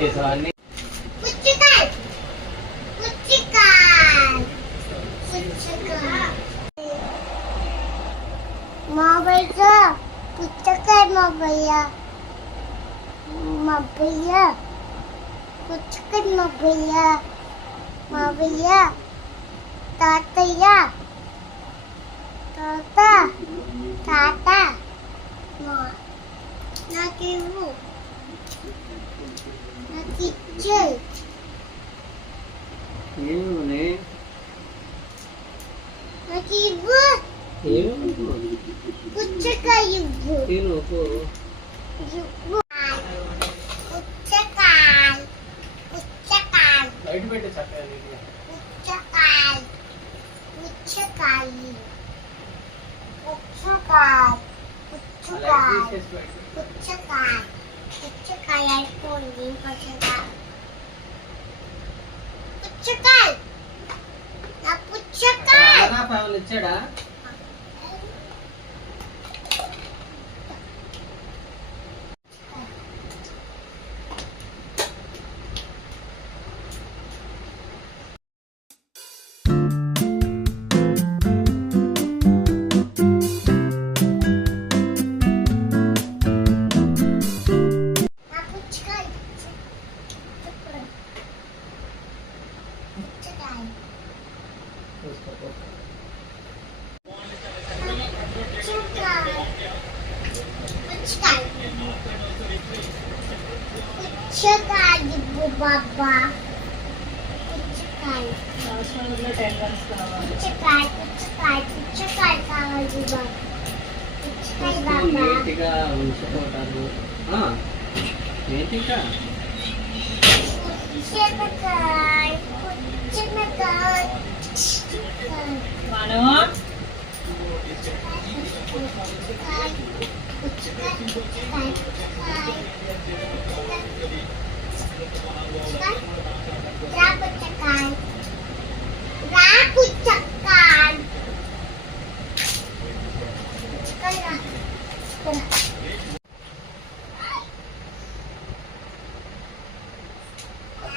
చేసావు అన్ని. మావయ్య పుచ్చకాయ మావయ్య మావయ్య పుచ్చకాయ మావయ్య మావయ్య తాతయ్య తాత తాత నాకివ్వు నాకు ఇచ్చే నాకు ఇవ్వు పుచ్చకాయ ఇవ్వు ఇవ్వు పుచ్చకాయ పుచ్చకాయ బయట పెట్టి చక్కగా పుచ్చకాయ పుచ్చకాయ పుచ్చకాయ పుచ్చకాయ పుచ్చకాయ పుచ్చకాయ అయిపోయింది పుచ్చకాయ పుచ్చకాయ నా పుచ్చకాయ ఫ్యామిలీ ఇచ్చాడా? పుచ్చకాయ బాబా పుచ్చకాయ పుచ్చకాయ పుచ్చకాయ పుచ్చకాయ కావాలి బాబా పుచ్చకాయ బాబా నీట్గా ఉంచుకుంటారు. నీట్గా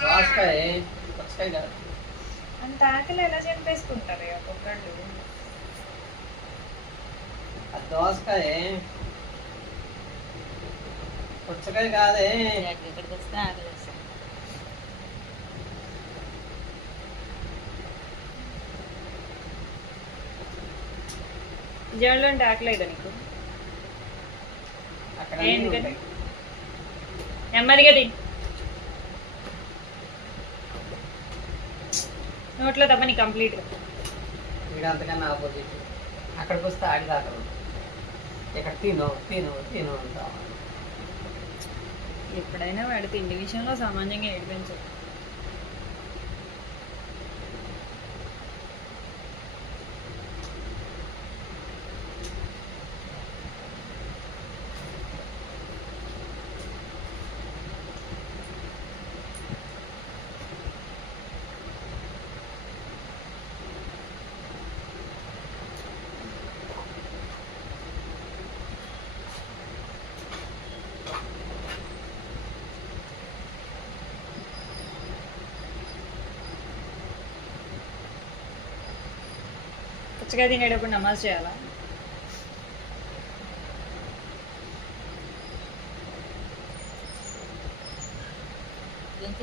పుచ్చకాయ పుచ్చకాయ అంత ఆకలి ఎలా చంపేసుకుంటారు ఒక్కొక్కళ్ళు. దోసకాయ పుచ్చకాయ కాదే. ఇక్కడికి వస్తే ఆకలి వేస్తాం. విజయవాడలో అంటే ఆకలేదా నీకు? ఎందుకంటే నెమ్మదిగా తిని నోట్లో తప్పని కంప్లీట్గా. వీడు అంతకన్నా ఆపోజిట్. అక్కడికి వస్తే ఆడి దాకా ఇక్కడ తిను తిను తిను అంటా. ఎప్పుడైనా వాడి తిండి విషయంలో సామాన్యంగా ఏడిపించు. పుచ్చకాయ తినేటప్పుడు నమాజ్ చేయాలా?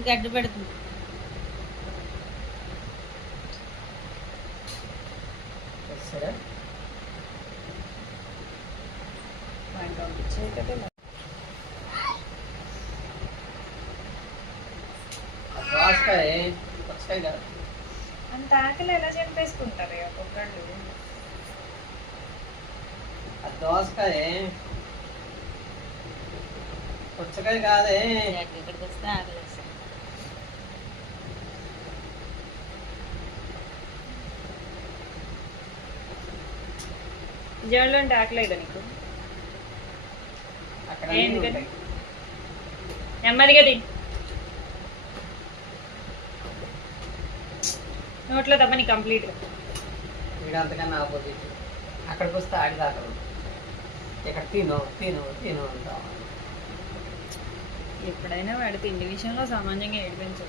గడ్డు పెడుతుంది. అంత ఆకలి ఎలా చంపేసుకుంటారు ఒక్కొక్కళ్ళు. దోసకాయ పుచ్చకాయ కాదే. ఇక్కడికి వస్తే ఆకలి వేస్తాం. విజయవాడలో అంటే ఆకలేదా నీకు? ఎందుకంటే నెమ్మదిగా తిని నోట్లో తప్పని కంప్లీట్గా. వీడు అంతకన్నా ఆపోజిట్. అక్కడికి వస్తే ఆడి దాకా ఇక్కడ తిను తిను తిను అంటా. ఎప్పుడైనా వాడి తిండి విషయంలో సామాన్యంగా ఏడిపించు.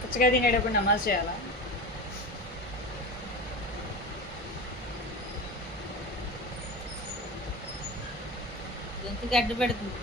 పుచ్చకాయ తినేటప్పుడు నమాజ్ చేయాలా? గొంతు గడ్డ పెడుతుంది.